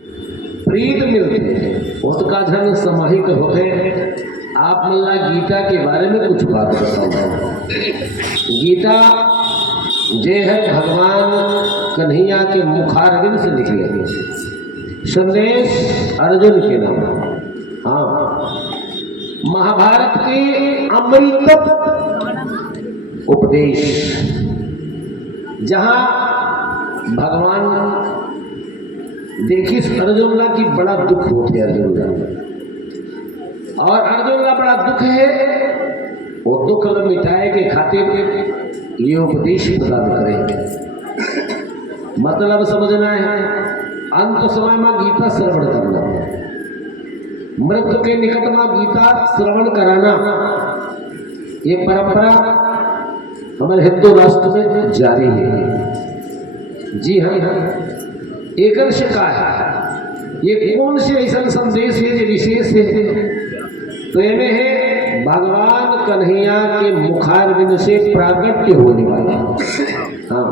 प्रीत मिलते उसका धन समाहित होते। आप मल्ला गीता के बारे में कुछ बात बताओ। गीता जे है भगवान कन्हैया के मुखारविंद से निकले संदेश अर्जुन के नाम। हाँ, महाभारत के अमृत उपदेश, जहाँ भगवान देखी अर्जुन ला की बड़ा दुख होते अर्जुन ला, और अर्जुन ला बड़ा दुख है, वो दुख ल मिटाए के खातिर ये उपदेश प्रदान करेंगे। मतलब समझना है, अंत समय में गीता श्रवण करना, मृत्यु के निकट में गीता श्रवण कराना, ये परंपरा हमारे हिंदू राष्ट्र में जारी है। जी हाँ, एक का है ये कौन से ऐसा संदेश है जो विशेष है, तो ये में है भगवान कन्हैया के मुखारविंद से प्रागट्य होने वाला। हाँ,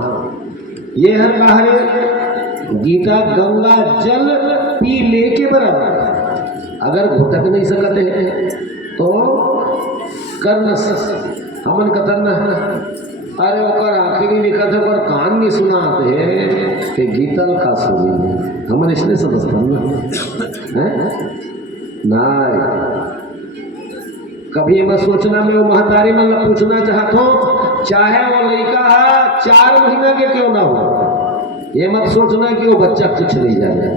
ये हर कहा है गीता गंगा जल पी लेके बराबर। अगर घुटक नहीं सकते हैं तो करना हमन कतरना है। अरे ओकर आखिरी लिखा था पर कान में सुनाते हैं कि गीतल का सुनी हमन इसने समझता ना। कभी मैं सोचना में वो महतारी मन पूछना चाहता हूँ, चाहे वो लड़का है 4 महीना के क्यों ना हो, ये मत सोचना कि वो बच्चा कुछ नहीं जाने,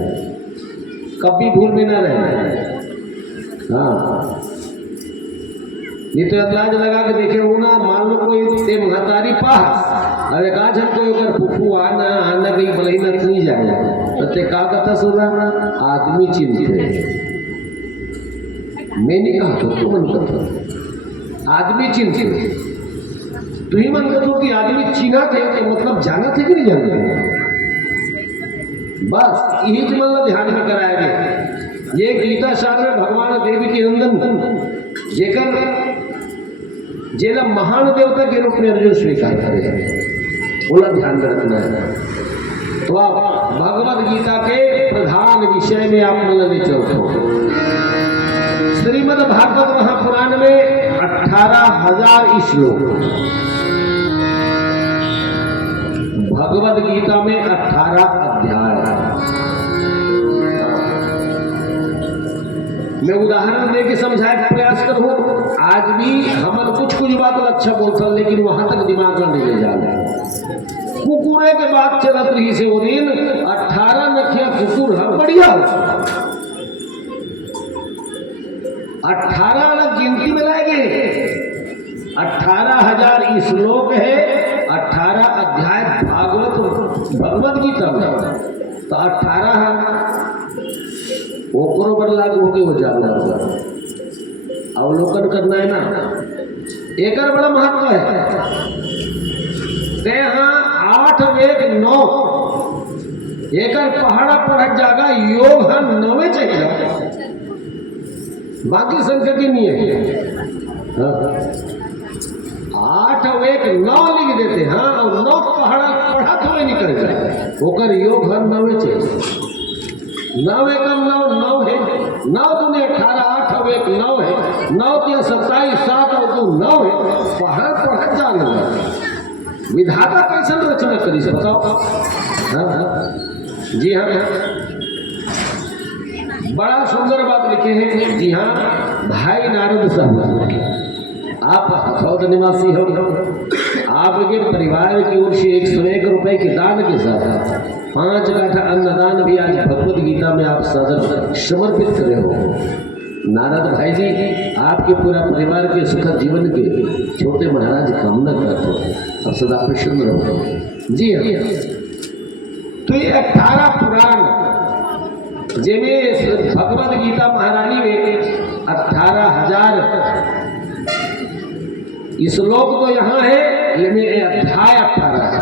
कभी भूल में ना रहना। हाँ, नहीं तो अंदाज लगा के देखे हो ना, मान लो कोई महतारी पास अरे का जन कोई अगर फूफू आना आना कहीं भले ही नहीं जाए तो ते का कथा सुन रहा आदमी चिंतित। मैंने कहा तो तू मन करता आदमी चिंतित, तू ही मन करता कि आदमी चिन्हा थे तो मतलब जाना थे कि नहीं जाना थे। बस यही तो मतलब ध्यान में कराया गया। ये गीता शास्त्र में भगवान देवी के नंदन जेकर जेला महान देवता के रूप में अर्जुन स्वीकार करे, बोला ध्यान रखना है। तो आप भगवद गीता के प्रधान विषय में आप ले चलते। श्रीमद् भागवत महापुराण में 18,000 श्लोक, भगवद गीता में 18 अध्याय। मैं उदाहरण देके समझाए का प्रयास करूँ। आज भी हमन कुछ बात अच्छा बोलता, लेकिन वहां तक दिमाग में नहीं ले जाना। कुकुरे के बाद चलत रही से वो दिन 18 नखिया कुकुर है बढ़िया, 18 अलग गिनती में लाएंगे। 18,000 श्लोक है, 18 अध्याय भागवत भगवद गीता में, तो 18 है वो बरोबर लागू होगी हो जाना। अवलोकन करना है ना, एक बड़ा महत्व है। ते हाँ 8 वेग 9 एक पहाड़ा पढ़ जागा योग है 9 चाहिए, बाकी संख्या की नहीं है। 8 वेग 9 लिख देते। हाँ, और 9 पहाड़ा पढ़ा थोड़े निकल जाए, होकर योग है 9 चाहिए। 9 एकम 9 है, 9 दूने 18, 8 एक 9 है, 9 3 27, 7 और 2 9 है। पढ़ पढ़ जाने विधाता कैसे रचना करी से बताओ। हाँ, जी हाँ, बड़ा सुंदर बात लिखे हैं। जी हाँ, भाई नारद साहब, आप हथौद निवासी हो, आपके परिवार की ओर से 101 रुपए के दान के साथ 5 काठा अन्नदान भी आज भगवद गीता में आप सदर समर्पित करे हो। नारद भाई जी, आपके पूरा परिवार के सुखद जीवन के छोटे महाराज कामना करते हो और सदा प्रसन्न रहो। जी हाँ, तो ये 18 पुराण जिनमें भगवद गीता महारानी में 18,000 श्लोक तो यहाँ है, लेकिन अध्याय 18 है।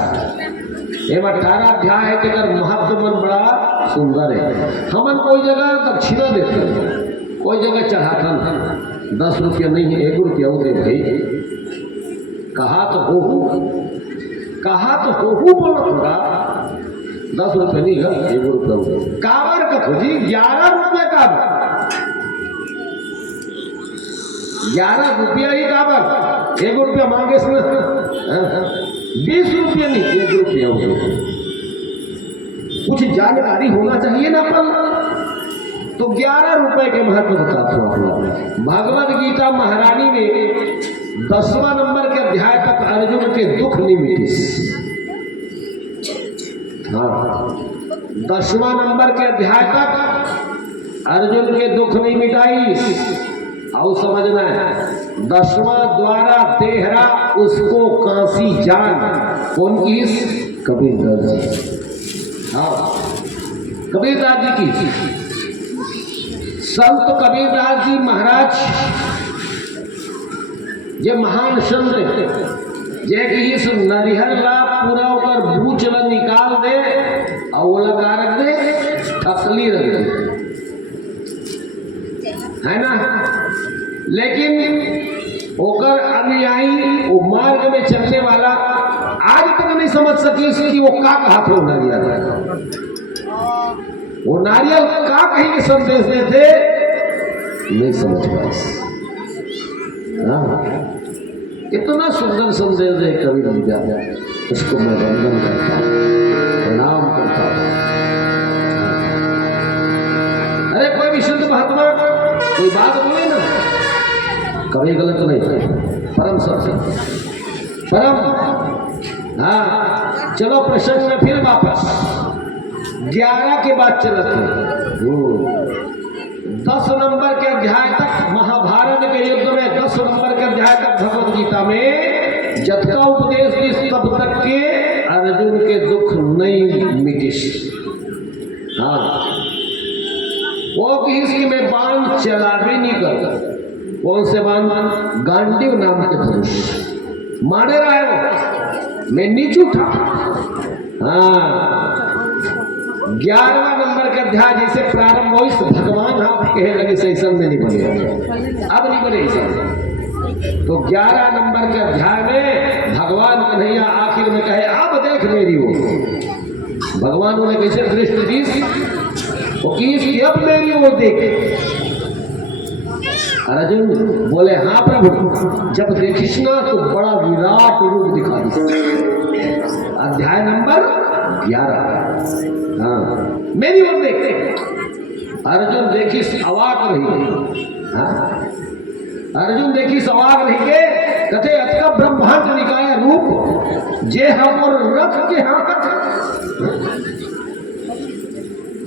एवं 18 अध्याय है कि महत्व मन बड़ा सुंदर है। हमन कोई जगह दक्षिणा देते हैं, कोई जगह चढ़ाता 10 रुपया नहीं है, 1 रुपया दे भाई। कहा तो हो बोला होगा, 10 रुपये नहीं है, 1 रुपया कावर कथो जी 11 रुपये का 11 रुपया ही काबर 1 रुपया मांगे 20 रुपये नहीं 1 रुपया हो। कुछ जानकारी होना चाहिए ना पर। तो 11 रुपए के महत्व बताते हो। भगवद गीता महारानी में 10वां नंबर के अध्याय तक अर्जुन के दुख नहीं मिटे। हाँ 10वां नंबर के अध्याय तक अर्जुन के दुख नहीं मिटाई। और समझना है 10वां द्वारा देहरा उसको कांसी जान कौन की? कबीरदास जी। हाँ कबीरदास जी की। संत कबीरदास जी महाराज ये महान संत जे की इस नरिहर ला पूरा होकर बूच ला निकाल दे और वो लगा रख दे ठकली रख दे है ना। लेकिन ओकर अनुयायी वो मार्ग में चलने वाला आज तक नहीं समझ सकी कि वो का कहा था नारियल। वो नारियल का कहीं के संदेश देते नहीं समझ पाए। इतना सुंदर संदेश है कवि विद्या, उसको मैं वंदन करता हूँ, प्रणाम करता हूँ। अरे कोई भी शुद्ध महात्मा कोई बात बोले ना कभी गलत नहीं है, परम सत्य परम। हाँ चलो प्रसंग में फिर वापस 11 के बाद चलते 10 नंबर के अध्याय तक महाभारत के युद्ध में 10 नंबर के अध्याय तक भगवद गीता में जब का उपदेश की तब तक के अर्जुन के दुख नहीं मिटे। हाँ वो किसी में बाण चला भी नहीं करता। कौन से बाण? गांडीव नाम के धनुष मारे रहा है वो, मैं नीचे उठा। हाँ 11वां नंबर का अध्याय जैसे प्रारंभ हो इस भगवान आप कहे लगे सही में नहीं बने, अब नहीं बने ऐसा। तो 11 नंबर के अध्याय में भगवान कन्हैया आखिर में कहे अब देख मेरी वो। भगवान ने कैसे दृष्टि दी वो की अब मेरी वो देख। अर्जुन बोले हाँ प्रभु जब देखिस ना तो बड़ा विराट रूप दिखा दी। अध्याय नंबर 11। हाँ मेरी ओर देख। अर्जुन देखिस अवाक रही। हाँ अर्जुन देखिस अवाक रही के कथे अतका ब्रह्मांड निकाय रूप जे हम और रख के हाथ।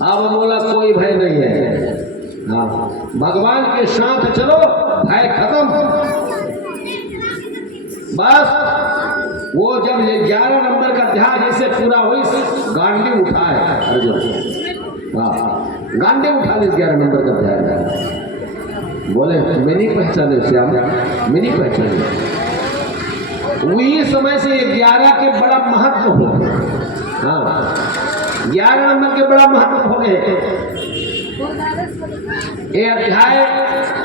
अब बोला कोई भय नहीं है। हाँ भगवान के साथ चलो भय खत्म। बस वो जब 11 नंबर का अध्याय जैसे पूरा हुई गांडी उठाए अर्जुन। हाँ गांडी उठा ले 11 नंबर का अध्याय। बोले मैं नहीं पहचाने श्याम, मैं नहीं पहचाने। वही समय से 11 के बड़ा महत्व हो। हाँ 11 नंबर के बड़ा महत्व हो गए। ये अध्याय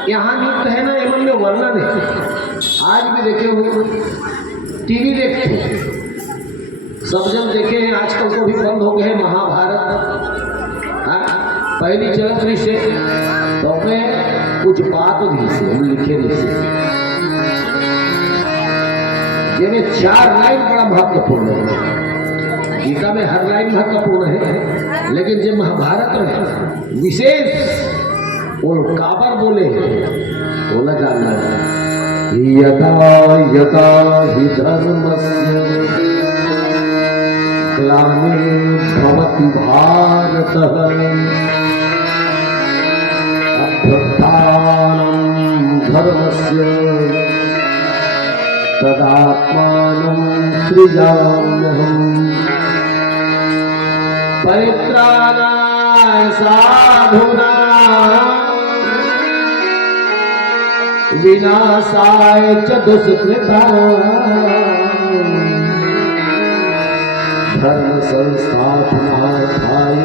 यहाँ नियुक्त है ना एवं में वर्णन है। आज भी देखे हुए टीवी देखते हैं, सब जन देखे हैं। आजकल तो भी बंद हो गए हैं महाभारत। पहली चलत रही से तो मैं कुछ बात दी से हम लिखे रही से जिन्हें 4 लाइन बड़ा महत्वपूर्ण है। गीता में हर लाइन महत्वपूर्ण है, लेकिन जो महाभारत में विशेष वो काबर बोले वो न जानना है। यदा यदा हि धर्मस्य ग्लानिर्भवति भारतः अभ्युत्थानं धर्मस्य तदात्मानं सृजाम्यहम् परित्राणाय साधूनां विनाशाय च दुष्कृतां धर्म संस्थापनार्थाय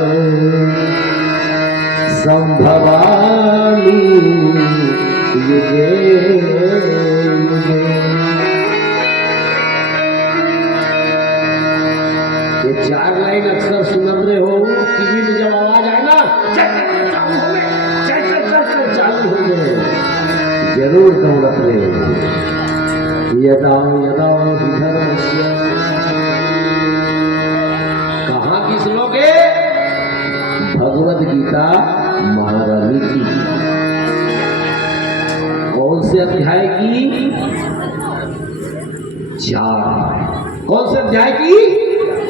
संभवामि युगे युगे। ये 4 लाइन अक्सर सुन रहे हो टीवी में जब आवाज आए ना जरूर दौलत ले। यदा यदा हि धर्मस्य, कहाँ की श्लोक है? भगवद गीता महारानी की। कौन से अध्याय की? 4। कौन से अध्याय की?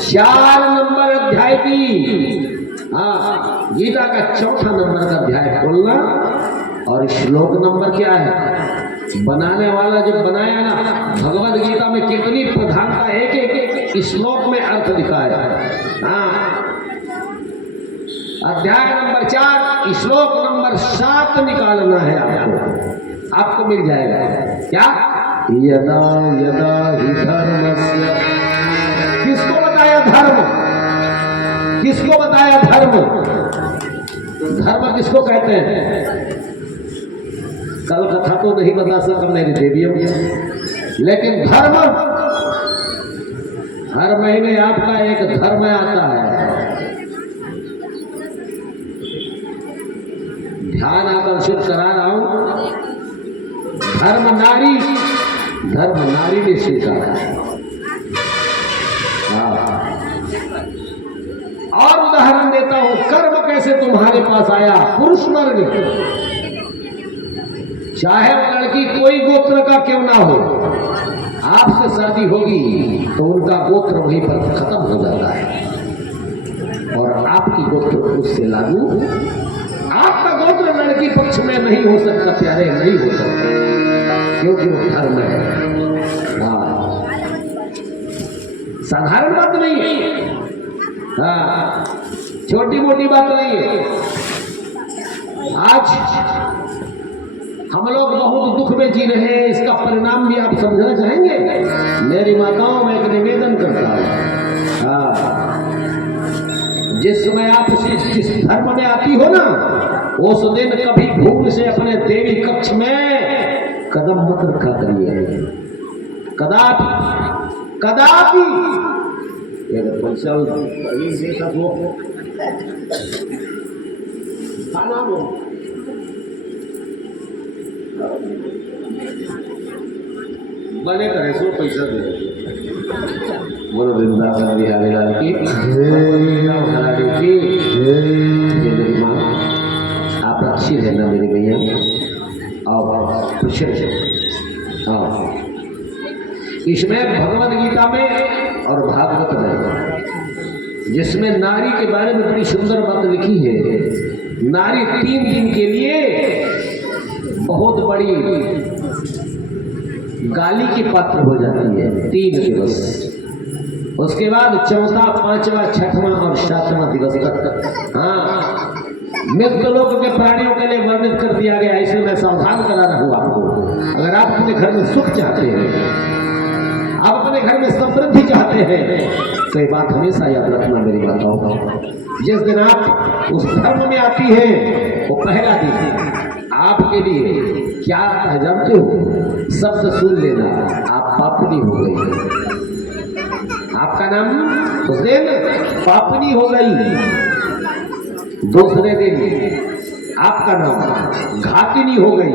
4 नंबर अध्याय की। हाँ, गीता का 4था नंबर का अध्याय खोलना। और श्लोक नंबर क्या है? बनाने वाला जो बनाया ना, भगवद गीता में कितनी प्रधानता, एक एक श्लोक में अर्थ लिखा है। हाँ, अध्याय नंबर 4 श्लोक नंबर 7 निकालना है आपको, आपको मिल जाएगा। क्या? यदा यदा हि धर्मस्य। किसको बताया धर्म? किसको बताया धर्म? धर्म किसको कहते हैं? कल कथा तो नहीं बता सका मेरी देवियों, लेकिन धर्म हर महीने आपका एक धर्म आता है। ध्यान आकर्षित करा रहा हूं। धर्म नारी ने सीखा है। और उदाहरण देता हूं, कर्म कैसे तुम्हारे पास आया? पुरुष वर्ग, चाहे वो लड़की कोई गोत्र का क्यों ना हो, आपसे शादी होगी तो उनका गोत्र वहीं पर खत्म हो जाता है और आपकी गोत्र उससे लागू। आपका गोत्र लड़की पक्ष में नहीं हो सकता, प्यारे, नहीं हो सकता, क्योंकि वो धर्म है। हाँ, साधारण बात नहीं है। हाँ, छोटी मोटी बात नहीं है। आज हम लोग बहुत दुख में जी रहे हैं, इसका परिणाम भी आप समझना चाहेंगे? मेरी माताओं में एक निवेदन करता हूं। हाँ, जिस समय आप जिस धर्म में आती हो ना, उस दिन कभी भूल से अपने देवी कक्ष में कदम मत रखा करिए, कदापि कदापि। बने करे सो पैसा दे। बोलो वृंदावन बिहारी लाल की मेरी माँ, आप अच्छी रहना मेरी भैया। और खुश हाँ, इसमें भगवद गीता में और भागवत में, जिसमें नारी के बारे में बड़ी सुंदर बात लिखी है। नारी 3 दिन के लिए बहुत बड़ी गाली की पात्र हो जाती है, 3 दिवस। उसके बाद 4था, 5वां, 6वां और 7वां दिवस तक। हाँ, मृत्युलोक के प्राणियों के लिए वर्णित कर दिया गया, इसलिए मैं सावधान करा रहा हूं आपको। अगर आप अपने घर में सुख चाहते हैं, आप अपने घर में समृद्धि चाहते हैं, तो ये बात हमेशा याद रखना मेरी माताओं। जिस दिन आप उस धर्म में आती है, वो पहला दिन आपके लिए क्या है जानते हो? शब्द सुन लेना, आप पापनी हो गई। आपका नाम उस दिन पापनी हो गई। दूसरे दिन आपका नाम घातिनी हो गई।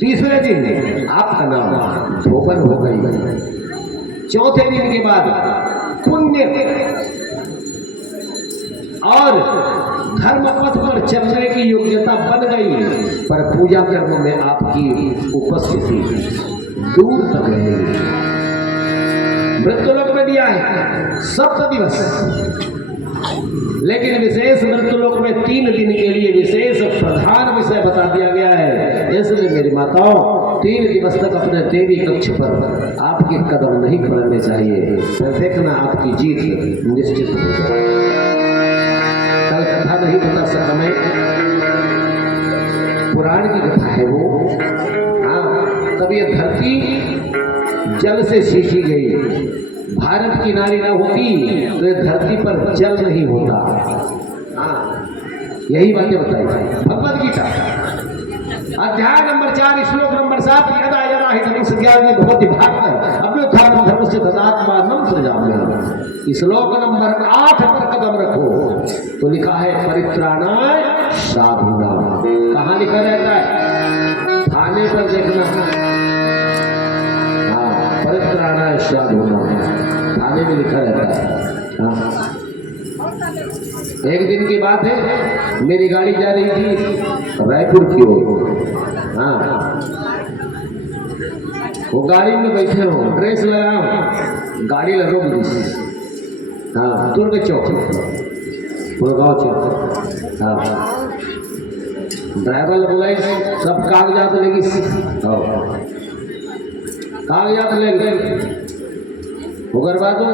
तीसरे दिन आपका नाम धोबन हो गई। चौथे दिन के बाद पुण्य और धर्म पथ पर चलने की योग्यता बन गई, पर पूजा कर्म में आपकी उपस्थिति दूर तक रहेगी। मृत्युलोक में दिया है 7 दिवस, लेकिन विशेष मृत्युलोक में 3 दिन के लिए विशेष प्रधान विषय बता दिया गया है। इसलिए मेरी माताओं, 3 दिवस तक अपने देवी कक्ष पर आपके कदम नहीं पड़ने चाहिए, फिर देखना आपकी जीत निश्चित हो जाए। कल कथा नहीं बता सका मैं, पुराण की कथा है वो। हाँ, तब ये धरती जल से सींची गई। भारत की नारी न होती तो ये धरती पर जल नहीं होता। हाँ, यही बातें बताई भगवद गीता अध्याय नंबर 4 श्लोक नंबर 7। यदा यदा हि धर्मस्य ज्ञाने भवति भागवत अभ्युत्थानं धर्मस्य तदात्मानं सृजाम्यहम्। श्लोक नंबर 8 पर कदम रखो तो लिखा है परित्राणाय साधूनां। कहाँ लिखा रहता है? भीतर देखना। हाँ, परित्राणाय साधूनाम थाने में लिखा रहता है। हाँ, एक दिन की बात है, मेरी गाड़ी जा रही थी रायपुर की ओर। हाँ, वो गाड़ी में बैठे हो, ड्रेस लगा हो, गाड़ी रोक दी। हाँ, दुर्ग चौक, गुड़गांव चौक। हाँ, ड्राइवर बोला सब कागजात लेगी। कागजात लेंगे करवा दो,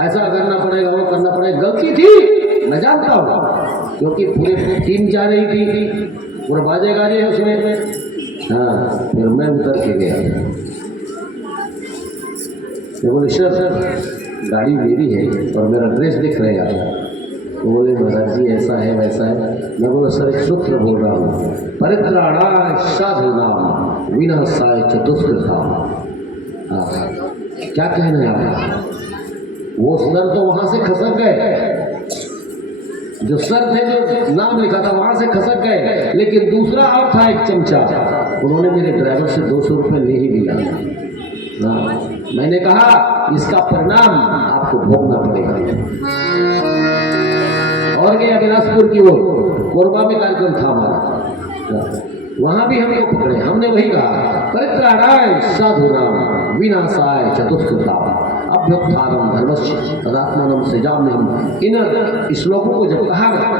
ऐसा करना पड़ेगा, वो करना पड़ेगा। गलती थी मैं जानता हूँ, क्योंकि पूरे टीम जा रही थी, पूरे बाजे गाजे है उसमें। हाँ, फिर मैं उतर के गया। मैं बोले सर गाड़ी मेरी है और मेरा ड्रेस दिख रहेगा। वो बोले महाराज जी ऐसा है वैसा है। मैं बोला सर एक सूत्र बोल रहा हूँ, परित्राणाय साधूनाम विनाशाय चतुष्कृताम। हाँ, क्या कहना है आपका? वो सर तो वहां से खसक गए, जो सर थे जो नाम लिखा था वहां से खसक गए, लेकिन दूसरा और था एक चमचा, उन्होंने मेरे ड्राइवर से 200 रुपये ले ही लिया। मैंने कहा इसका परिणाम आपको भोगना पड़ेगा। और गया बिलासपुर की ओर, कोरबा में कार्यक्रम था हमारा, वहां भी हमको पकड़े। हमने वही कहा परित्राणाय साधूनाम विनाशाय चतुष्कृताम अभ्युत्थानम धर्मस्य तदात्मानं सृजाम्यहम्। इन श्लोकों को जब कहा गया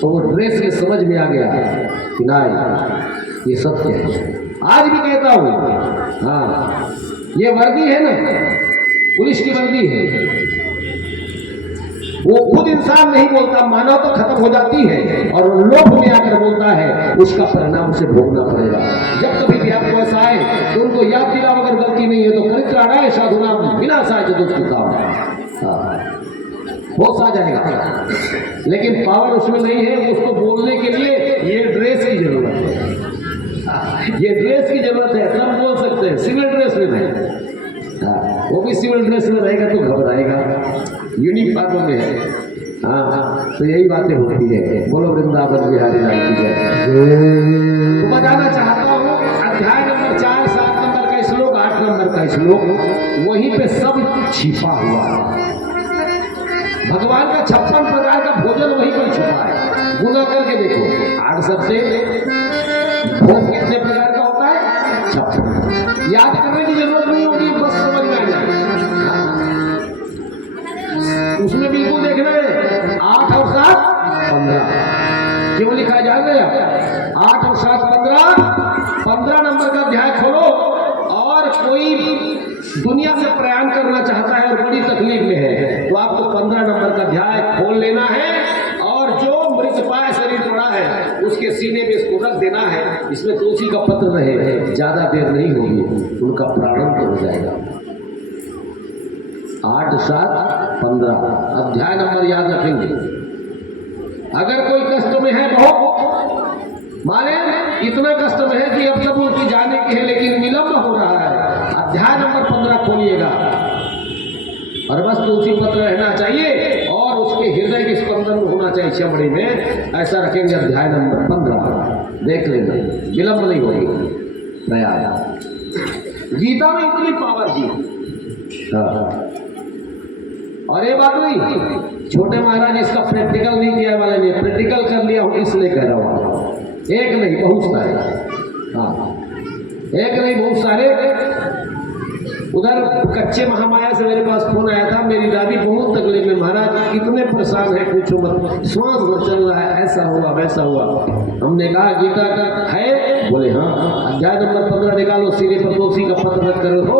तो वो ड्रेस के समझ में आ गया कि नहीं ये सत्य है। आज भी कहता हूँ, हाँ ये वर्दी है ना, पुलिस की वर्दी है, वो खुद इंसान नहीं बोलता, मानव तो खत्म हो जाती है, और लोभ में आकर बोलता है, उसका परिणाम से भोगना पड़ेगा। जब कभी भी आपको ऐसा आए तो उनको याद दिलाओ, अगर गलती नहीं है तो परित्राणाय साधूनाम विनाशाय चतुष्कृताम। होश आ जाएगा, लेकिन पावर उसमें नहीं है। उसको बोलने के लिए ये ड्रेस की जरूरत है, ये ड्रेस की जरूरत है, तब बोल सकते हैं। सिविल ड्रेस में नहीं, वो भी सिविल ड्रेस में रहेगा तो घबराएगा, यूनिफॉर्म में है। हाँ, तो यही बातें होती है। बोलो वृंदावन बिहारी लाल की जय। तो बताना चाहता हूँ अध्याय नंबर 4, 7 नंबर का श्लोक, 8 नंबर का श्लोक, वहीं पे सब छिपा हुआ है। भगवान का 56 प्रकार का भोजन वहीं पर छुपा है। गुना करके देखो, 8 सबसे भोग कितने प्रकार का होता है? 56। याद करने की जरूरत नहीं होगी, बस समझ में आ जाएगा। उसमें बिल्कुल देखना है 8 और 7 15। क्यों लिखा जा गया 8 और 7 15? 15 नंबर का अध्याय खोलो, और कोई दुनिया से प्रयाण करना चाहता है और बड़ी तकलीफ में है, तो आपको 15 नंबर का अध्याय खोल लेना है, और जो मृतपाय शरीर पड़ा है उसके सीने में इसको रख देना है। इसमें तुलसी का पत्र रहे, ज्यादा देर नहीं होगी, उनका प्रारंभ हो जाएगा। 8, 7, 15 अध्याय नंबर याद रखेंगे। अगर कोई कष्ट में है बहुत, माने इतना कष्ट में है कि अब तक उनकी जाने की है लेकिन विलंब हो रहा है, अध्याय नंबर 15 खोलिएगा, और बस तुलसी पत्र रहना चाहिए और उसके हृदय के स्पंदन होना चाहिए चमड़ी में, ऐसा रखेंगे। अध्याय नंबर 15 देख लेना, विलंब नहीं होगी। प्रयास गीता में इतनी पावर दी। हाँ, और ये बात नहीं, छोटे महाराज इसका प्रैक्टिकल नहीं किया वाले ने, प्रैक्टिकल कर लिया हूँ इसलिए कह रहा हूँ। एक नहीं बहुत सारे, हाँ एक नहीं बहुत सारे। उधर कच्चे महामाया से मेरे पास फोन आया था, मेरी दादी बहुत तकलीफ में, महाराज कितने परेशान है पूछो मत, श्वास भर चल रहा है, ऐसा हुआ वैसा हुआ। हमने कहा गीता का है? बोले हाँ। अध्याय नंबर 15 निकालो, सीधे पर तुलसी का पत्र रख कर हो,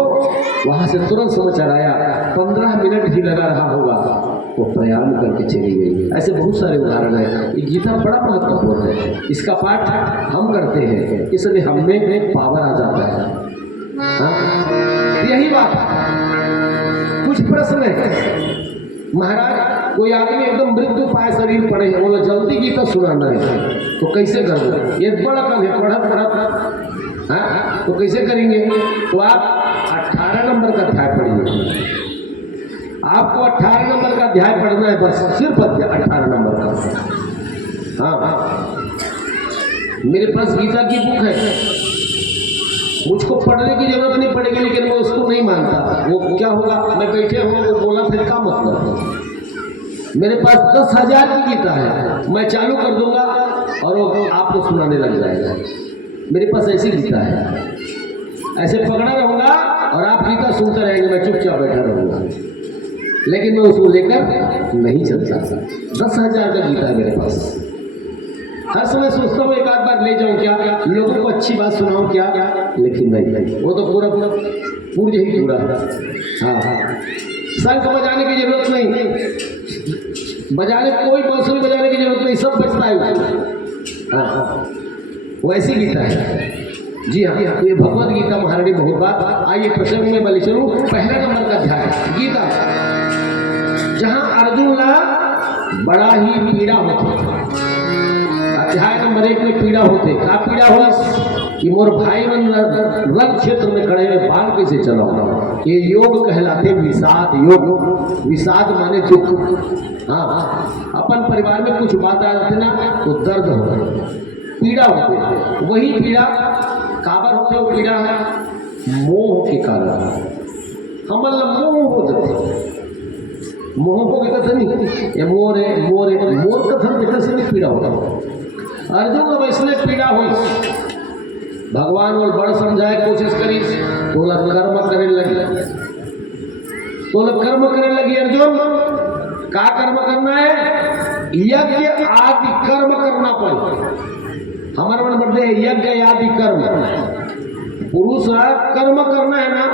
वहां से तुरंत समाचार आया। 15 मिनट ही लगा रहा होगा, वो प्रयाण करके चली गई। ऐसे बहुत सारे उदाहरण है। ये गीता बड़ा महत्वपूर्ण है, इसका पाठ हम करते हैं, इसलिए हमें पावर आ जाता है। यही बात। कुछ प्रश्न है, महाराज कोई आदमी एकदम मृत्यु पाए शरीर पड़े, बोलो जल्दी गीता सुनाना है, तो कैसे कर दो? ये बड़ा कम है, पढ़त हाँ, तो कैसे करेंगे? तो आप 18 नंबर का अध्याय पढ़िए। आपको 18 नंबर का अध्याय पढ़ना है, बस सिर्फ 18 नंबर का। हाँ, मेरे पास गीता की बुक है, मुझको पढ़ने की जरूरत नहीं पड़ेगी, लेकिन मैं उसको नहीं मानता। वो क्या होगा, मैं बैठे हुआ वो बोला फिर क्या मतलब। मेरे पास 10,000 की गीता है, मैं चालू कर दूंगा और वो आपको सुनाने लग जाएगा। मेरे पास ऐसी गीता है, ऐसे पकड़ा रहूंगा और आप गीता सुनते रहेंगे, मैं चुपचाप बैठा रहूंगा, लेकिन मैं उसको लेकर नहीं चलता। 10,000 का गीता है मेरे पास। हर समय सोचता हूँ एक आध बार ले जाऊँ क्या, लोगों को अच्छी बात सुनाऊँ क्या, लेकिन नहीं, वो तो पूरा पूर्ण ही पूरा। हाँ, शंख बजाने की जरूरत नहीं, बजाने कोई बांसुरी बजाने की जरूरत नहीं, सब बजता है। हाँ, वैसी गीता है। जी हाँ, ये भगवद गीता महारानी बहुत बात। आइए प्रसंग में बलि चलूं। पहला नंबर का अध्याय गीता, जहाँ अर्जुन ला बड़ा ही पीड़ा होती। अध्याय नंबर 1 में पीड़ा होते। क्या पीड़ा हो कि मोर भाई मन रग क्षेत्र में खड़े में बाण कैसे चलाओ। ये योग कहलाते विषाद योग। विषाद माने दुख। हाँ, अपन परिवार में कुछ बात आ जाते ना तो दर्द होता है, पीड़ा होते। वही पीड़ा काबर होते, वो पीड़ा है मोह के कारण। हमल मोह हो जाते, मोह को कथन ये मोर है, मोर है, मोर कथन देखने से भी पीड़ा होता। अर्जुन अब इसलिए पीड़ा हुई, भगवान और बड़ समझाए कोशिश करी, तो कर्म करने लगी। तो कर्म करने लगी। अर्जुन का कर्म करना है, यज्ञ आदि कर्म करना पड़े। हमारे मन बढ़ते हैं यज्ञ आदि कर्म। पुरुष कर्म करना है ना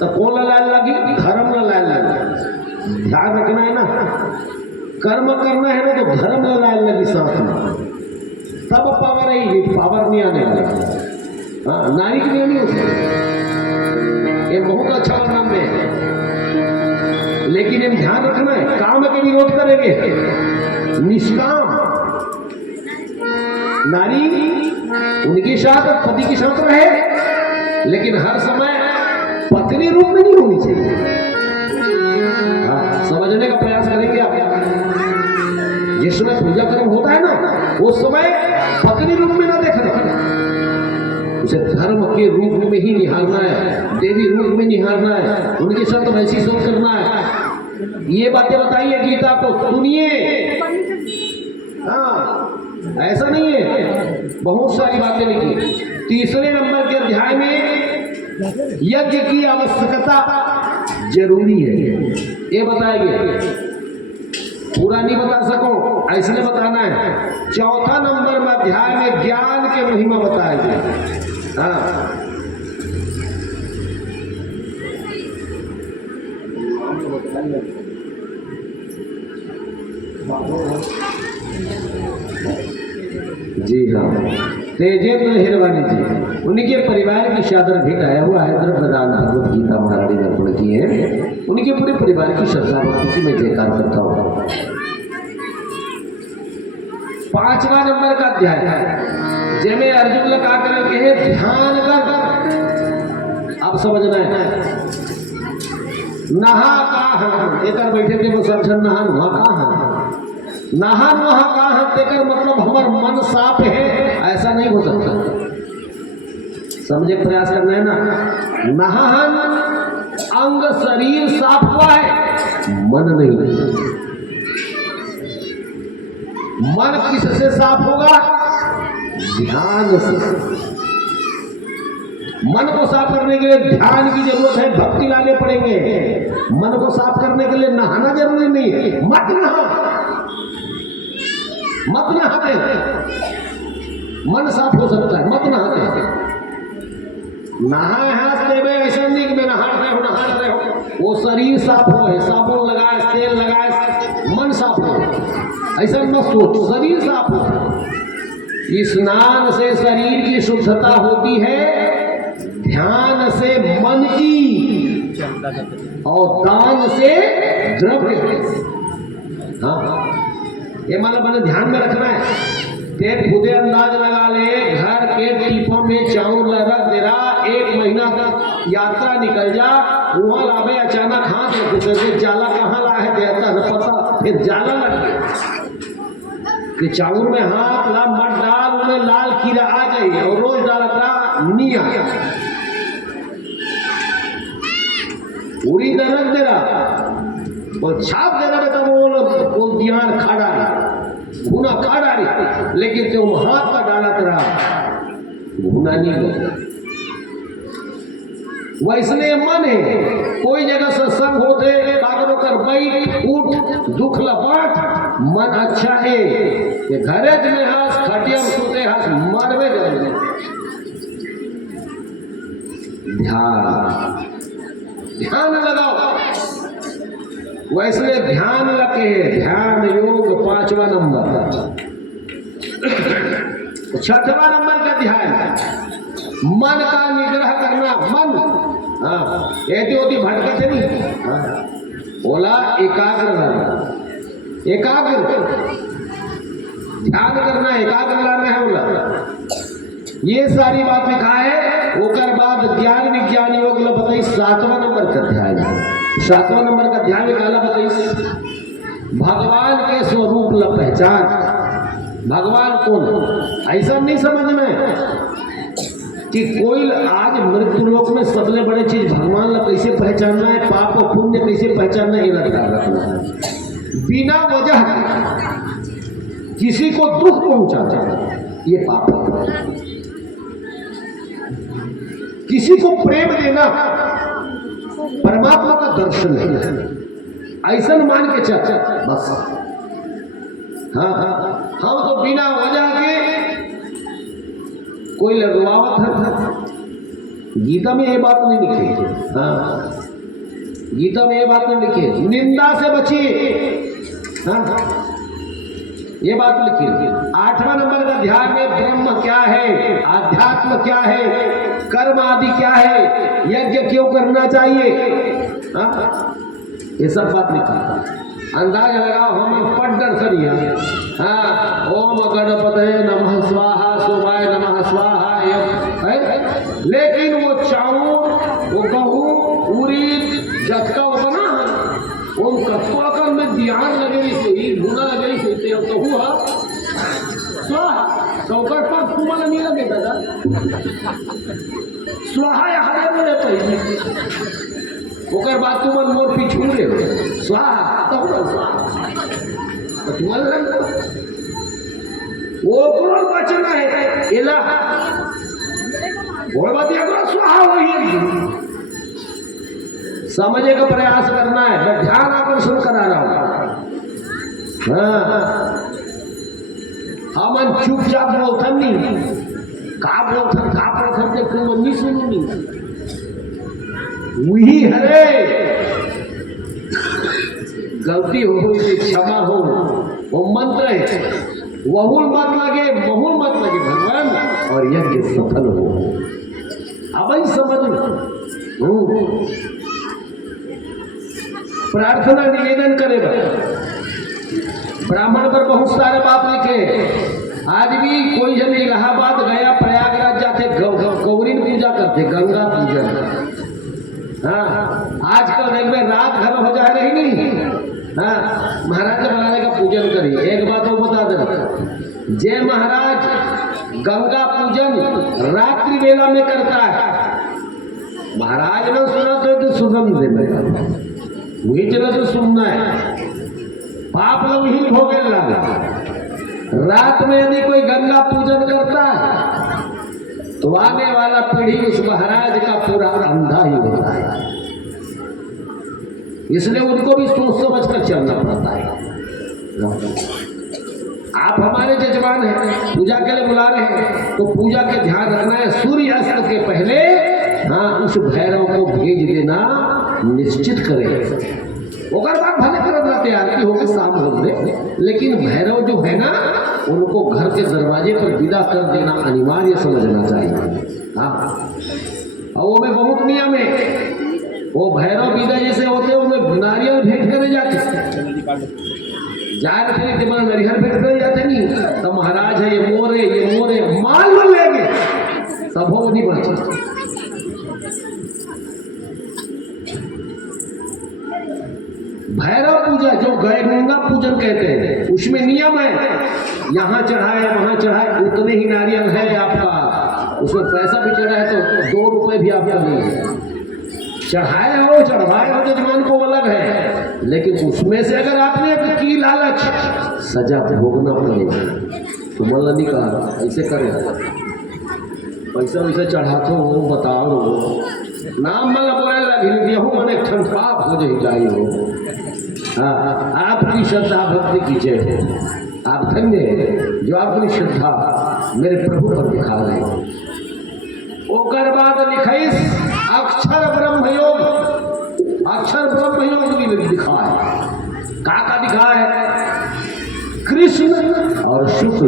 तो कौन ललाए लगी, धर्म ललाए लगी। ध्यान रखना है ना, कर्म करना है ना तो धर्म ललाए लगी साथ में, तब पावर है। पावर नहीं आने वाला। हाँ, नारी के लिए नहीं हो सकती, ये बहुत अच्छा नाम है, लेकिन ये ध्यान रखना है काम के विरोध करेंगे। निष्काम नारी उनके साथ पति के साथ रहे, लेकिन हर समय पत्नी रूप में नहीं होनी चाहिए। हाँ, समझने का प्रयास करेंगे आप। जिस समय पूजा कर्म होता है ना, उस समय पत्नी रूप में ना देखना, उसे धर्म के रूप में ही निहारना है, देवी रूप में निहारना है, उनके साथ वैसी सब करना है। ये बातें बताइए गीता को, सुनिए। हाँ, ऐसा नहीं है, बहुत सारी बातें लिखी। तीसरे नंबर के अध्याय में यज्ञ की आवश्यकता जरूरी है, ये बताएंगे। पूरा नहीं बता सकूं, ऐसे बताना है। चौथा नंबर में अध्याय में ज्ञान के महिमा बताएंगे। हाँ, जी हाँ, तेजेंद्र हिरवानी जी, उनके परिवार की चादर भेंटाया हुआ है प्रधान भगवत गीता महारानी ने अर्पण की है। उनके पूरे परिवार की श्रद्धा भक्ति की मैं जयकार करता हूँ। 5वां नंबर का अध्याय है, जिसमें अर्जुन लगा करके ध्यान कर। अब समझना है, नहा का एक बैठे थे वो समझ नहा नुहा का नहा नुहा का देकर मतलब हमारा मन साफ है, ऐसा नहीं हो सकता। समझे, प्रयास करना है ना। नहान अंग शरीर साफ हुआ है, मन नहीं। मन किससे साफ होगा, ध्यान से। मन को साफ करने के लिए ध्यान की जरूरत है, भक्ति लाने पड़ेंगे। मन को साफ करने के लिए नहाना जरूरी नहीं है। मत नहाते, मन साफ हो सकता है, मत नहाते। नहाए हाथ देवे ऐसा नहीं कि मैं नहा रहे हो, वो शरीर साफ हो, साबुन लगाए, तेल लगाए, मन साफ हो, ऐसा मत सोच। शरीर साफ हो, स्नान से शरीर की शुद्धता होती है, ध्यान से मन की, और दान से द्रव्य। हाँ, ये मतलब मैंने ध्यान में रखना है। ते खुदे अंदाज लगा ले, घर के टीपों में चावल रख दे रहा, 1 महीना तक यात्रा निकल जा, वहां लावे अचानक हाथ रख, जाला कहाँ ला है देता न पता, फिर जाला लग गया कि चावल में हाथ ला मत डाल, आग में लाल कीड़ा आ जाए और रोज डालत रहा निया पूरी दरक दे रहा और छाप दे रहा तो वो ध्यान खाड़ा रही भुना खाड़ा रही, लेकिन जो हाथ का डालत रहा भुना नहीं होता। वैसने मन है कोई जगह सत्संग होते कागरों कर बैठ उठ दुख लपाट मन अच्छा है कि घरे में हास खटिया में सोते हास मरवे जाए। ध्यान ध्यान लगाओ, वैसे ध्यान लगे ध्यान योग 5वां नंबर। 6वां नंबर का ध्यान मन का निग्रह करना। मन ऐसी होती भटकते नहीं बोला एकाग्र रहना, एकाग्र ध्यान करना, एकाग्र रहना है बोला। ये सारी बात लिखा है। ओकर बाद ज्ञान विज्ञान योग ला बताई 7वां नंबर का ध्यान। 7वां नंबर का ध्यान निकाला बताई भगवान के स्वरूप ला पहचान। भगवान कौन ऐसा नहीं समझना है कि कोई आज मृत्यु लोक में सबसे बड़े चीज भगवान ला कैसे पहचानना है, पाप और पुण्य कैसे पहचानना है, ये ख्याल रखना है। बिना वजह किसी को दुख पहुंचाना ये पाप है। किसी को प्रेम देना परमात्मा का दर्शन है, ऐसा मान के चल बस। हाँ हम तो बिना वजह के कोई लगवावत है। गीता में ये बात नहीं लिखी। हाँ गीता में ये बात नहीं लिखी निंदा से बचिए। हाँ ये बात लिखी। 8वां नंबर का ध्यान में ब्रह्म क्या है, आध्यात्म क्या है, कर्म आदि क्या है, यज्ञ क्यों करना चाहिए, ये सब बात लिखा। अंदाज लगाओ हमें पढ़ दर्शनिया। हाँ ओम गणपतये नमः स्वाहा, सोमाय नमः स्वाहा है। लेकिन वो चावल वो गहूँ उड़ीद जटका वो बना ओम कथुआ कर में ध्यान लगे से गुना लगे से तो हुआ स्वाहा सौकर पर कुमल नहीं लगे दादा स्वाहा हरे में पहले ओकर बाद तुमन मोर पीछू ले स्वाहा तब स्वाहा तो तुमन लग वो करो बचना है एला वो बात ये करो स्वाहा वही समझने का प्रयास करना है। मैं ध्यान आकर्षण करा रहा हूं। हम चुपचाप बोलथन नहीं का बोलथन के तुम नहीं सुनो नहीं वही हरे गलती हो क्षमा हो वो मंत्र है। बहुल मत लगे भगवान और यज्ञ सफल हो। अब ही समझ लो प्रार्थना निवेदन करेगा। ब्राह्मण पर बहुत सारे बात लिखे। आज भी कोई जन इलाहाबाद गया प्रयागराज जाते गौरी पूजा करते गंगा पूजन। हाँ आजकल देख में रात घर हो जा रही नहीं। हाँ महाराज बनाने का पूजन करिए। एक बात वो बता दे जय महाराज गंगा पूजन रात्रि वेला में करता है। महाराज ने सुना तो सुगम दे में वही चला तो सुनना है। पाप लमहीन हो गए लगा। रात में यदि कोई गंगा पूजन करता है तो आने वाला पीढ़ी उस महाराज का पूरा अंधा ही होता है। इसलिए उनको भी सोच समझ कर चलना पड़ता है। आप हमारे जजमान हैं, पूजा के लिए बुला रहे हैं तो पूजा के ध्यान रखना है। सूर्यास्त के पहले हाँ उस भैरव को भेज देना निश्चित करें। ओकर बाद भले करना तैयारी होकर शाम हो गए, लेकिन भैरव जो है ना उनको घर के दरवाजे पर विदा कर देना अनिवार्य समझना चाहिए। हाँ और वो में बहुत नियम है। वो भैरव विदा जैसे होते उनमें नारियल भेंट करे जाते जाए थे दिमाग नरिहर भेंट करे जाते नहीं। तो महाराज है ये मोरे माल न लेंगे सब हो नहीं बचे। भैरव पूजा जो गंगा पूजन कहते हैं उसमें नियम है यहाँ चढ़ाए वहाँ चढ़ाए, उतने ही नारियल है आपका, उसमें पैसा भी चढ़ा है तो 2 रुपए भी आपका नहीं है। चढ़ाए हो चढ़वाए हो जजमान को अलग है, लेकिन उसमें से अगर आपने की लालच, सजा भोगना पड़ेगा। तो मल्ला नहीं कहा ऐसे करे, पैसा वैसा चढ़ाते हो बताओ नाम मल्ला बोला लगी मैंने ठंडपाप हो जाए हो। हाँ, आपकी श्रद्धा भक्ति कीजिए, आप धन्य हैं जो अपनी श्रद्धा मेरे प्रभु पर दिखा रहे हैं। ओकर बाद लिखाइस अक्षर ब्रह्म योग, अक्षर ब्रह्म योग भी दिखा है। का दिखा है? कृष्ण और शुक्ल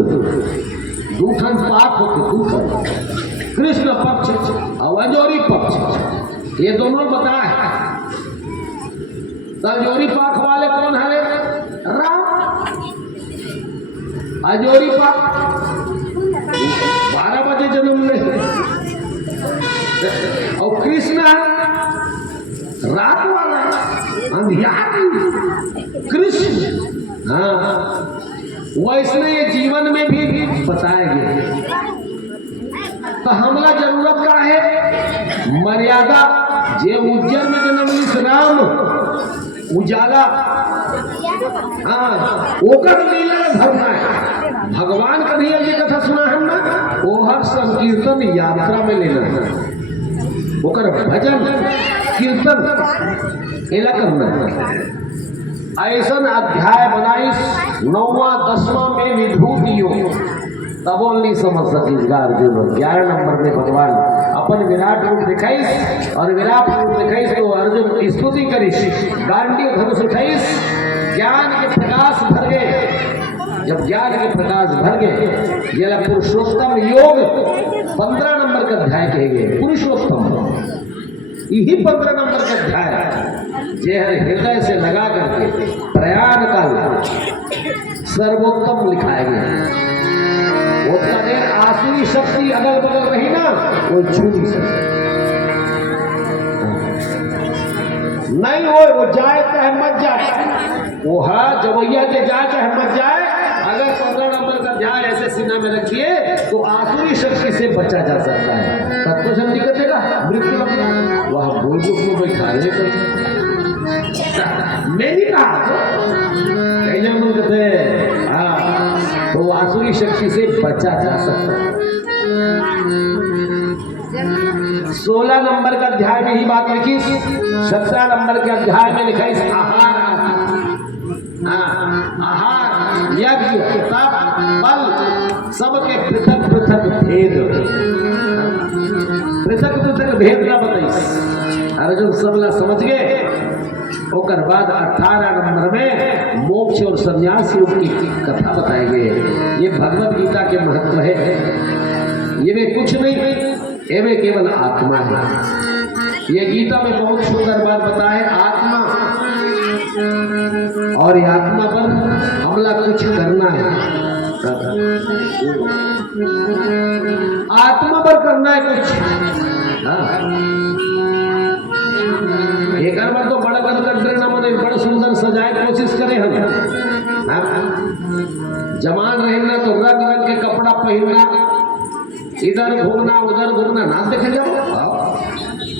दूठन पाक होते, दूठन कृष्ण पक्ष और अजोरी पक्ष, ये दोनों बताए। अजोरी पाक वाले कौन है? राम। अजोरी पाक 12 बजे जन्म ले, और कृष्ण रात वाला अंधियार कृष्ण। हाँ, वैसे ये जीवन में भी बताएंगे। तो हमला जरूरत का है मर्यादा, जे उज्जैन में जन्म लिस राम उजाला। हाँ, ओकर लीला धरना है। भगवान का नहीं ये कथा सुना है ना, वो हर संकीर्तन यात्रा में लेना है, ओकर भजन कीर्तन एला करना है। ऐसा अध्याय 9वां 10वां में विभूति योग, तब नहीं समझ सकी अर्जुन। 11 नंबर में भगवान अपन विराट रूप दिखाइस, और विराट रूप दिखाइस तो अर्जुन स्तुति करिस, गांडी धनुष उठाइस, ज्ञान के प्रकाश भर गए। जब ज्ञान के प्रकाश भर गए, ये पुरुषोत्तम योग 15 नंबर का अध्याय कहे गए। पुरुषोत्तम यही 15 नंबर का अध्याय जे हृदय से लगा करके प्रयाण काल सर्वोत्तम लिखाए गए। वो कदेर आसुरी शक्ति अगल बगल रही ना, वो छू नहीं सकती। नहीं वो जाए चाहे मत जाए, वो है जवैया के जाए चाहे मत जाए। अगर 15 नंबर का ध्यान ऐसे सीना में रखिए तो आसुरी शक्ति से बचा जा सकता है। तत्व समझ करेगा मृत्यु वह बुजुर्ग में बैठा मेरी कहा तो आसुरी शक्ति से बचा जा सकता है। 16 नंबर का अध्याय में ही बात लिखी, 17 नंबर के अध्याय में लिखा इस आहार, आहार यज्ञ तप बल सबके पृथक पृथक भेद, पृथक पृथक भेद ना बताइए। अर्जुन सबला समझ गए। ओकर बाद 18 नंबर में मोक्ष और संन्यास योग की कथा बताए गए। ये भगवत गीता के महत्व है। ये में कुछ नहीं, ये में केवल आत्मा है। ये गीता में बहुत सुंदर बात बताए, आत्मा, और ये आत्मा पर हमला कुछ करना है, आत्मा पर करना है कुछ। एक बार तो बड़ा बड़ा सुंदर सजाए कोशिश करें हम। जवान रहना तो रंग रंग के कपड़ा पहनना, इधर घूमना उधर घूमना, ना देखे जाओ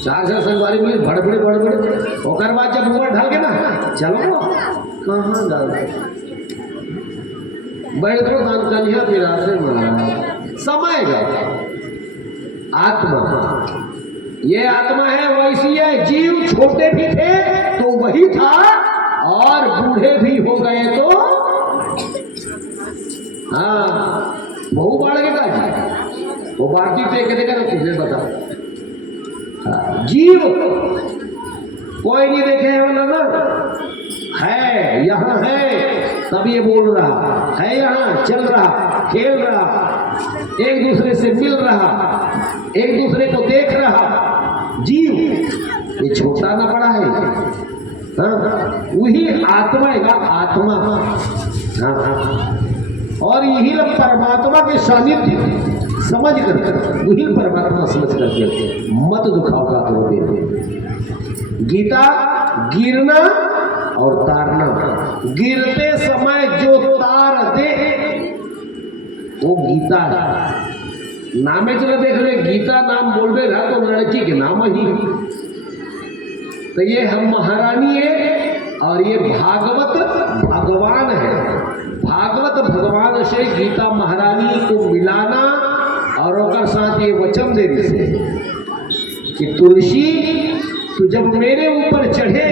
4 संगवारी में भड़बड़े भड़बड़े। ओकर बाद जब ऊपर ढल के ना चलो कहाँ डाल बैठो दान कन्या विराजे महाराज समय गया। आत्मा, ये आत्मा है वैसी है। जीव छोटे भी थे तो वही था, और बूढ़े भी हो गए तो हाँ बहु बाढ़ के का वो बाकी पे देगा ना तुझे बता। जीव कोई नहीं देखे वाला ना है, यहाँ है तब ये बोल रहा है, यहाँ चल रहा खेल रहा, एक दूसरे से मिल रहा, एक दूसरे को देख रहा। जीव ये छोटा ना बड़ा है, हाँ वही आत्मा है, आत्मा। हाँ, और यही लोग परमात्मा के सानिध्य समझ कर वही परमात्मा समझ करके मत दुखाव का तो देते। गीता गिरना और तारना, गिरते समय जो तार दे वो गीता है। नामे चले देख ले, गीता नाम बोलबे ना तो लड़की के नाम ही। तो ये हम महारानी है और ये भागवत भगवान है। भागवत भगवान से गीता महारानी को मिलाना और ओकर साथ ये वचन देने से कि तुलसी तू जब मेरे ऊपर चढ़े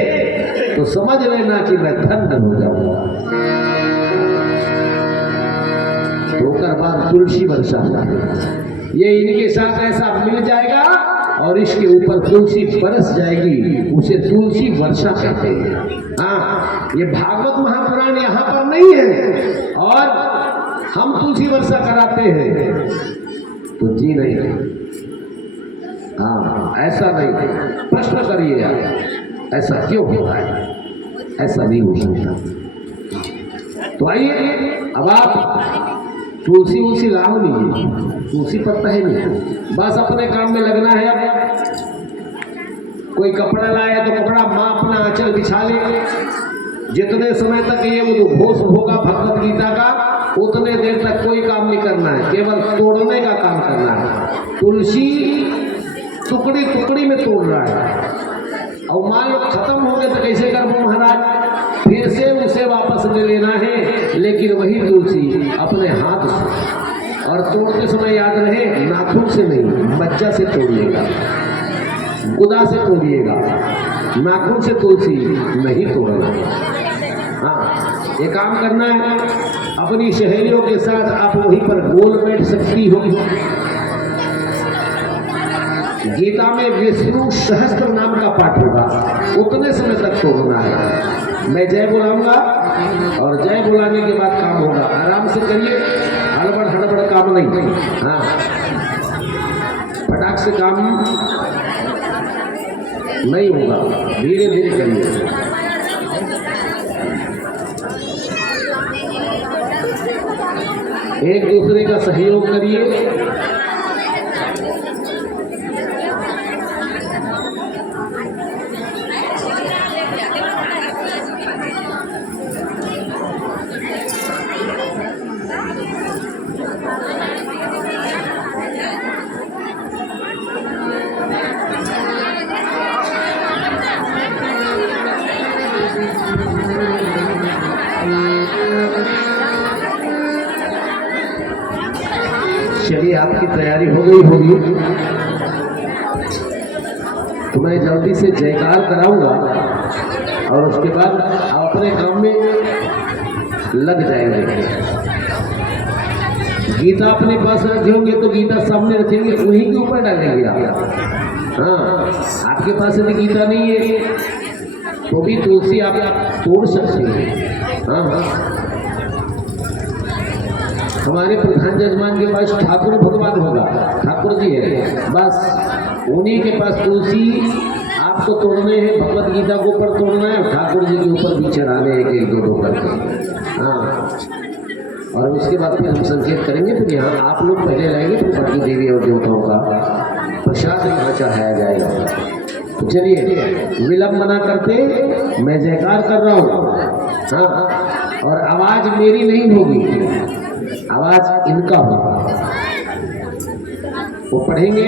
तो समझ लेना कि मैं धन्य हो जाऊंगा। तो बाद तुलसी वर्षा ये इनके साथ ऐसा मिल जाएगा और इसके ऊपर तुलसी बरस जाएगी, उसे तुलसी वर्षा कहते हैं। हाँ, ये भागवत महापुराण यहाँ पर नहीं है और हम तुलसी वर्षा कराते हैं तो जी नहीं। हाँ, ऐसा नहीं। प्रश्न करिए आप, ऐसा क्यों हो रहा है? ऐसा नहीं हो सकता। तो आइए अब आप तुलसी उलसी लाओ लीजिए, तुलसी पत्ता है नहीं, बस अपने काम में लगना है। अब कोई कपड़ा लाए तो कपड़ा माँ अपना आंचल बिछा ले। जितने समय तक ये उद्घोष होगा भगवत गीता का उतने देर तक कोई काम नहीं करना है, केवल तोड़ने का काम करना है। तुलसी टुकड़ी टुकड़ी में तोड़ रहा है और मान लो खत्म हो गए तो कैसे कर वो महाराज? फिर से उसे वापस ले लेना है, लेकिन वही तुलसी अपने हाथ से, और तोड़ते समय याद रहे नाखून से नहीं, मज्जा से तोड़िएगा, गुदा से तोड़िएगा, नाखून से तुलसी नहीं तोड़ना। हाँ, ये काम करना है। अपनी सहेलियों के साथ आप वहीं पर गोल बैठ सकती हो। गीता में विष्णु सहस्त्र नाम का पाठ होगा, उतने समय तक तोड़ना है। मैं जय बुलाऊंगा और जय बुलाने के बाद काम होगा। आराम से करिए, हड़बड़ हड़बड़ काम नहीं। हाँ, फटाक से काम नहीं होगा, धीरे धीरे करिए। एक दूसरे का सहयोग करिए। चलिए, आपकी तैयारी हो गई होगी तो मैं जल्दी से जयकार कराऊंगा और उसके बाद आप अपने काम में लग जाएंगे। गीता अपने पास रखे होंगे तो गीता सामने रखेंगे, उन्हीं के ऊपर डालेंगे आप। हाँ, आपके पास यदि गीता नहीं है तो भी तुलसी आप तोड़ सकते हैं। हाँ हाँ, हमारे प्रधान जजमान के पास ठाकुर भगवान होगा, ठाकुर जी है, बस उन्हीं के पास तुलसी आपको तोड़ने हैं। भगवत गीता के ऊपर तोड़ना है, ठाकुर जी के ऊपर भी चढ़ाने हैं, एक दो करके। हाँ, और उसके बाद फिर हम संकेत करेंगे। फिर यहाँ आप लोग पहले लाएंगे, फिर बाकी देवी और देवताओं का प्रसाद यहाँ चढ़ाया जाएगा। तो चलिए, विलंब मना करते मैं जयकार कर रहा हूँ। हाँ, और आवाज मेरी नहीं होगी, आवाज इनका होगा। वो पढ़ेंगे,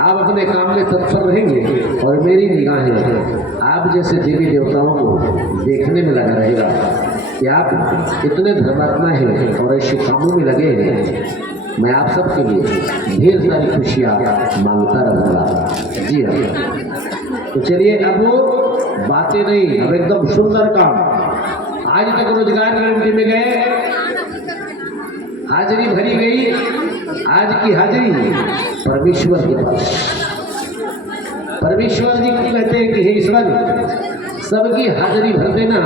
आप अपने काम में तत्पर रहेंगे और मेरी निगाहें आप जैसे देवी देवताओं को देखने में लगा रहेगा कि आप इतने धर्मात्मा हैं और ऐसे कामों में लगे हैं। मैं आप सबके लिए ढेर सारी खुशियाँ मांगता रहूँगा। जी हाँ, तो चलिए, अब वो बातें नहीं, अब एकदम सुंदर काम। आज तक रोजगार गारंटी में गए, हाजिरी भरी गई, आज की हाजिरी परमेश्वर के पास। परमेश्वर जी को कहते हैं कि हे ईश्वर, सबकी हाजिरी भर देना।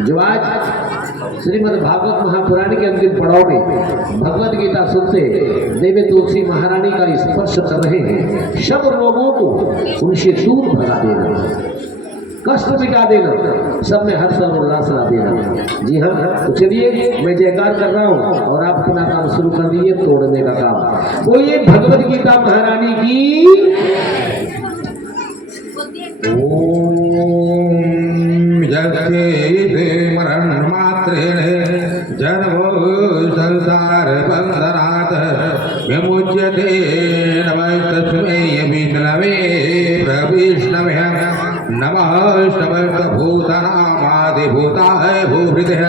जो आज श्रीमद् भागवत महापुराण के अंतिम पड़ाव में भगवत गीता सुनते देवी तुलसी महारानी का स्पर्श कर रहे हैं, सब लोगों को उनसे दूर भगा देना, कष्ट मिटा देना, सब में हर्ष और उल्लास ला देना। जी हाँ, तो चलिए, मैं जयकार कर रहा हूँ और आप अपना काम शुरू कर दीजिए, तोड़ने का काम। बोलिए भगवत गीता महारानी की। ओम जगते मरण मात्रेण जन्मो संसार बंधनात् विमुच्यते नमस्तस्मै विष्णवे प्रविष्णवे नमः समस्तभूतनामादिभूताय भूभृतः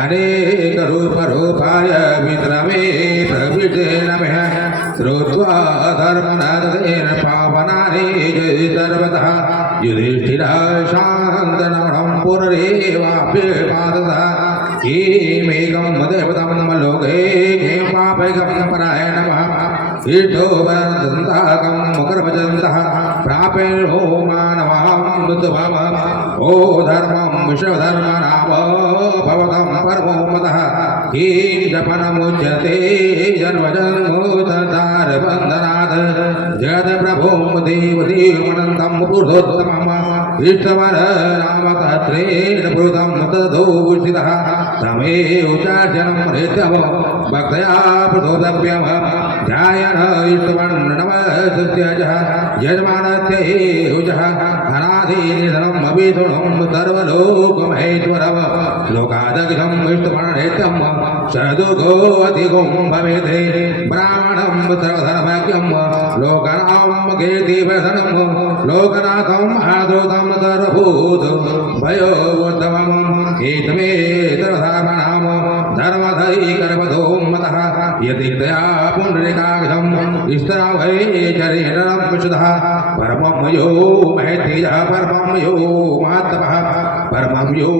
अनेक रूप रूपाय विष्णवे प्रविष्टे नमः श्रुत्वा धर्मनादेन पावनानि जय सर्वतः युधिष्ठिरः शान्तनमनं पुनरेवाप्यपादतः किमेकं देवतं लोके किं पापैकं पराय नमः इष्टो वरदन्ताकं मकरभजन्तः प्रापेणो मानवामृतभव ओ धर्मं विश्वधर्मनाम भवतं परमो मतः किं जपनमुच्यते जन्मजन्मोत्तरबन्धनात् जगत्प्रभुं देवदेवमनन्तं पुरुषोत्तमम् इष्टवर नामकत्रेण पुरुषं तदोषितः तमेव चार्जनं नित्यं भक्तया प्रचोदव्यम् ध्यायन् इष्टवन् नमस्तुत्यजः यजमानत्येयुजः अनादिनिधनम् अभिधुणं सर्वलोकमहेश्वरम् लोकादग्धं इष्टवन् नित्यं शरदुर्गो अधिगुं भवेत् ब्राह्मणं सर्वधर्मज्ञं लोकनां कीर्तिवर्धनं लोकनाथं आदृतं सर्वभूत भयोत्तमम् एतमेतरधर्मणां धर्मधैकर्मधो मतः यतीर्थया पुण्डरीकाक्षं स्तरावै चरेणं विशुधः परमं यो महतेजः परमं यो महात्तपः परमं यो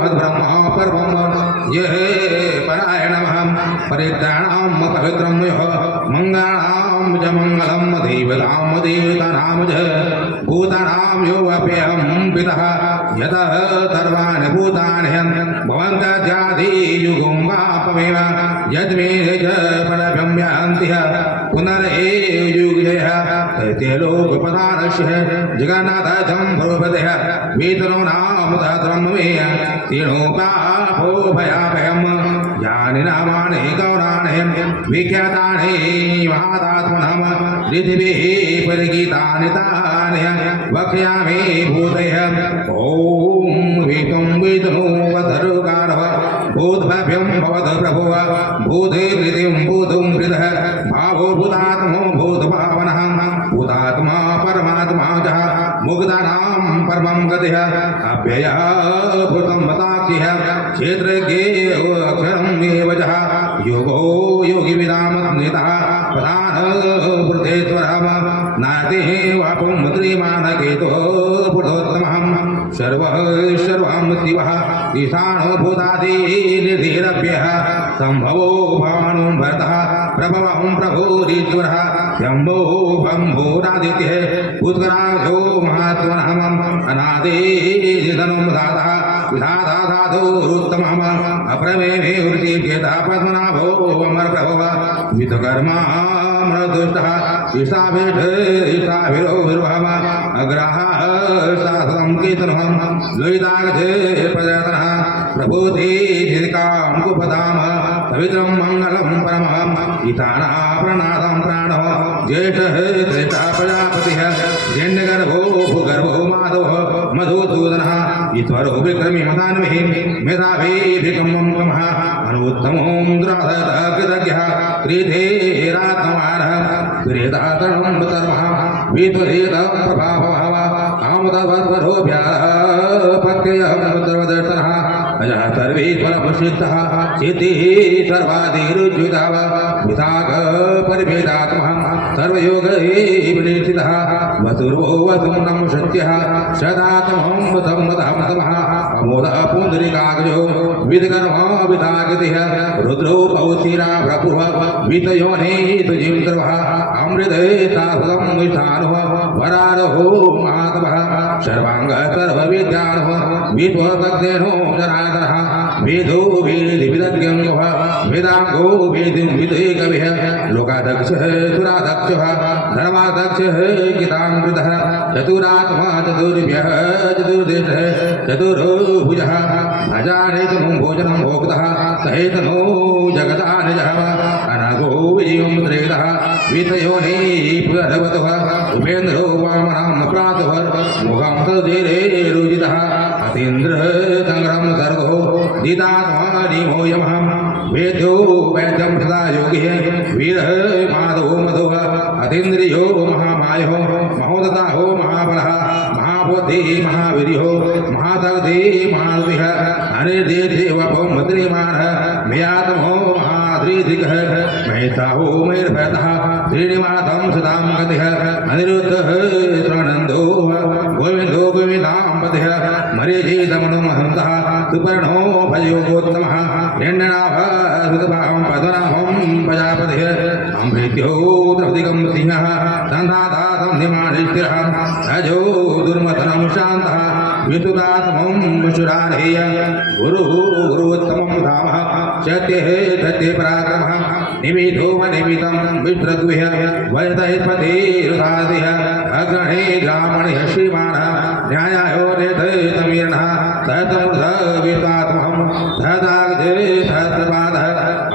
मद्ब्रह्मा परमं यः परायणमहं परित्राणां पवित्रं यो मङ्गलां च मङ्गलं देवतां देवतानां च भूतानां यो अप्यहं पितः यतः सर्वाणि भूतानि भवन्तः युगुं यद्मे च फलभ्यं यान्ति पुनरेव युगजयः तैत्यलोकपदानस्य जगन्नाथं भ्रुवदः वेतनो नाम तत्रं मे तीर्णोपापो भयाभयम् यानि नामानि गौराणि विख्यातानि महातात्मनः पृथिवीः परिगीतानि तानि वक्ष्यामि भूतयः ॐ विष्णुं विष्णुवधरुकारः भूतभव्यं भवत प्रभुः भूतेर्हृदिं भूतं हृदः भावो भूतात्मो भूतभावनः भूतात्मा परमात्मा च मुक्तानां परमं गतिः अव्ययः भूतं मताक्षिः क्षेत्रज्ञे अक्षरम् एव च योगो योगिविदामग्नितः प्रधानवृद्धेश्वरः नातिः वापुं मुद्रीमानकेतुः पुरुषोत्तमः सर्वः सर्वं शिवः ईशानो भूतादिनिधिरभ्यः सम्भवो भानु भरतः प्रभवं प्रभुरीश्वरः शम्भो भम्भोरादित्यः उत्कराक्षो महात्मनः अनादिनिधनं दातः विधाता धातुरुत्तमः अप्रमेमे वृत्तिचेतः पद्मनाभो अमरप्रभवः विधकर्मा मृदुष्टः ईशाभिरो विर्वहः अग्रहः शासनं कीर्तनः द्वैतागते प्रजतनः प्रभूतिकां कुपदाम पवित्रं मङ्गलं परमः ईशाना प्रणादं प्राणः ज्येष्ठः श्रेष्ठः प्रजापतिः जन्यगर्भो भूगर्भो माधवः मधुसूदनः ईश्वरो विक्रमी मतान्विः मेधाभिकमं कमः अनुत्तमो द्राधतः कृतज्ञः त्रिधेरात्मवानः त्रिदातरणं सर्वः वित्वहेतः प्रभावः कामतवद्वरोऽभ्यापत्ययः सर्वदर्शनः अजः सर्वेश्वरप्रसिद्धः सिद्धिः सर्वाधिरुज्युतः विशाखपरिभेदात्मः सर्वयोगैर्विनिष्ठितः वसुर्वो वसुं नमो सत्यः सदात्महं वसं तमः अमोदः पुण्डरीकाक्षो विदकर्मा विदाकृतिः रुद्रो पौत्रा प्रभुः वितयोने तुजिं सर्वः अमृते तासुतं विष्ठानुः वरारोहो महात्मः सर्वांग सर्वविद्यानः विद्वदग्धेनो जनार्दनः वेदो वेदिविदज्ञः वेदांगो वेदिं विदेकविः लोकाध्यक्षः सुराध्यक्षः धर्माध्यक्षः गीतामृतः चतुरात्मा चतुर्भ्यः चतुर्देशः चतुर्भुजः भजानेतनु भोजनं भोक्तः सहेतनो जगदानिजः अनघो विजयं त्रेदः वितयोने पुरवतः उपेन्द्रो वामनां प्रातः मुखं तदेरे रुजितः अतीन्द्र संग्रम सर्गो दिदात्मा निमो यमः वेद्यो वैद्यं सदा महायज्ञ वीर माधो मधो अतीन्द्रियो महामायो महोदता हो महाबलः महाबुद्धि महावीर्यो महातग्धि महाद्विह अनिर्देवो मद्रिमान मयातमो महाद्रिदिगः महिता हो मयर्भयतः श्रीनिवातं सदां गतिः अनिरुद्धः त्रणन्दो गोविन्दो गोविन्दाम्बतिः मरीचितमनो महन्तः सुपर्णो भजयोगोत्तमः हिरण्यनाभः पद्मनाभं प्रजापतिः अमृत्यो द्रौपदिकं सिंहः सन्धाता संधिमानिष्ठिरः अजो दुर्मतनं शान्तः विदुरात्मं विशुराधेय गुरुत्तमं धामः सत्यः सत्यपराक्रमः निमितो निमितं विश्रद्विह वयतैस्पतिरुधादिह अग्रणे ब्राह्मणः श्रीमानः न्यायायो नेतमीर्णः सतमूर्धविद्वात्महं धदाग्धे सहस्रपादः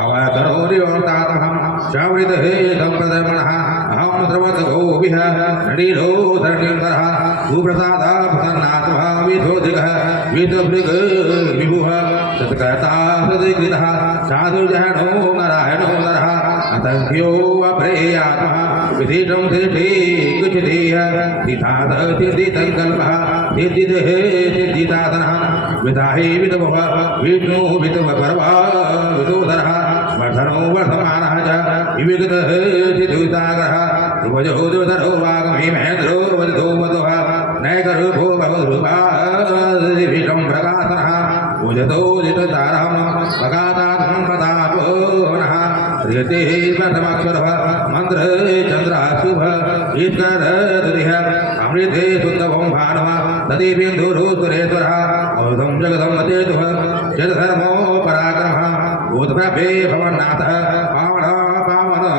अवतरोरिवंतात्महं श्रावृतः सम्प्रदर्मणः अहं द्रवतगोभिः नडीलो धरणीधरः सुप्रसादा प्रसन्नात्मः विधोधिकः विधभृग विभुः सत्कर्ता सदकृतः साधुजनो नारायणो नरः असंख्यो अप्रेयात्मः विधितं सिद्धि कुचिधेय सिद्धात् सिद्धिसङ्कल्पः सिद्धिः सिद्धिसाधनः विधाहि विधवः विष्णु विधवपर्वा विधोधरः वर्धनो वर्धमानः च विविगतः सिद्धुसागरः ध्रुवजो दुर्धरो वागमी महेन्द्रो वधो वधुः नैकरूपो भगवद्रूपादिविषं प्रकाशनः पूजतो जिततारं प्रकाशात्मं प्रतापोनः ऋतेः प्रथमक्षरः मन्त्रः चन्द्रः शुभः ईश्वरः अमृते शुद्धवं भानः तदेवेन्दुरो सुरेश्वरः औधं जगदं मतेतुः जगधर्मो पराक्रमः भूतभ्रभे भवन्नाथः पावनः पावनः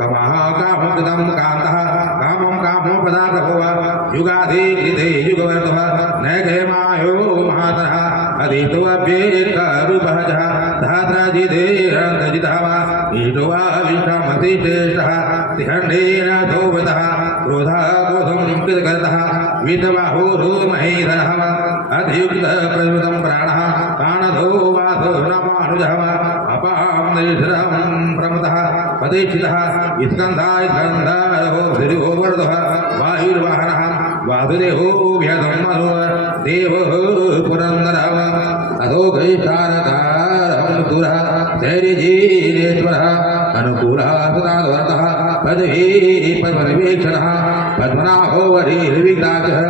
कमः कामकृतं कान्तः कामं कामो पदाप्रभुः युगाधिकृते युगवर्धः नैकमायो महातरः अधीतो अभ्येत्रूपः च धात्राजितेरन्तजितः वा ईशो वा विश्रामतिश्रेष्ठः तिखण्डेन धोवतः क्रोधः क्रोधं कृतकर्तः विधबाहुरुमहीधरः अधियुक्तप्रयुतं प्राणः प्राणधो वासो नपानुजः अपां निश्रं प्रमतः प्रतिष्ठितः स्कन्धास्कन्धारभो धिर्गोवर्धः वायुर्वाहनः वासुदेवो व्यधं मनो देवः पुरन्दरः अधोघैष्ठारकारं तुरः धैर्यजीनेश्वरः अनुकूलः सदावर्तः पदवी पद्मनिवेक्षणः पद्मनाभो वरीर्विदाचः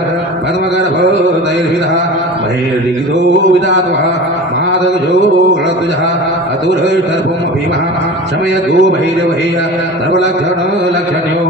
पद्मगर्भो दैर्विदः बहिर्लिखितो विदात्वः माधवजो गणतुजः अतुरः सर्वं भीमः शमयतो भैरवहेय सर्वलक्षण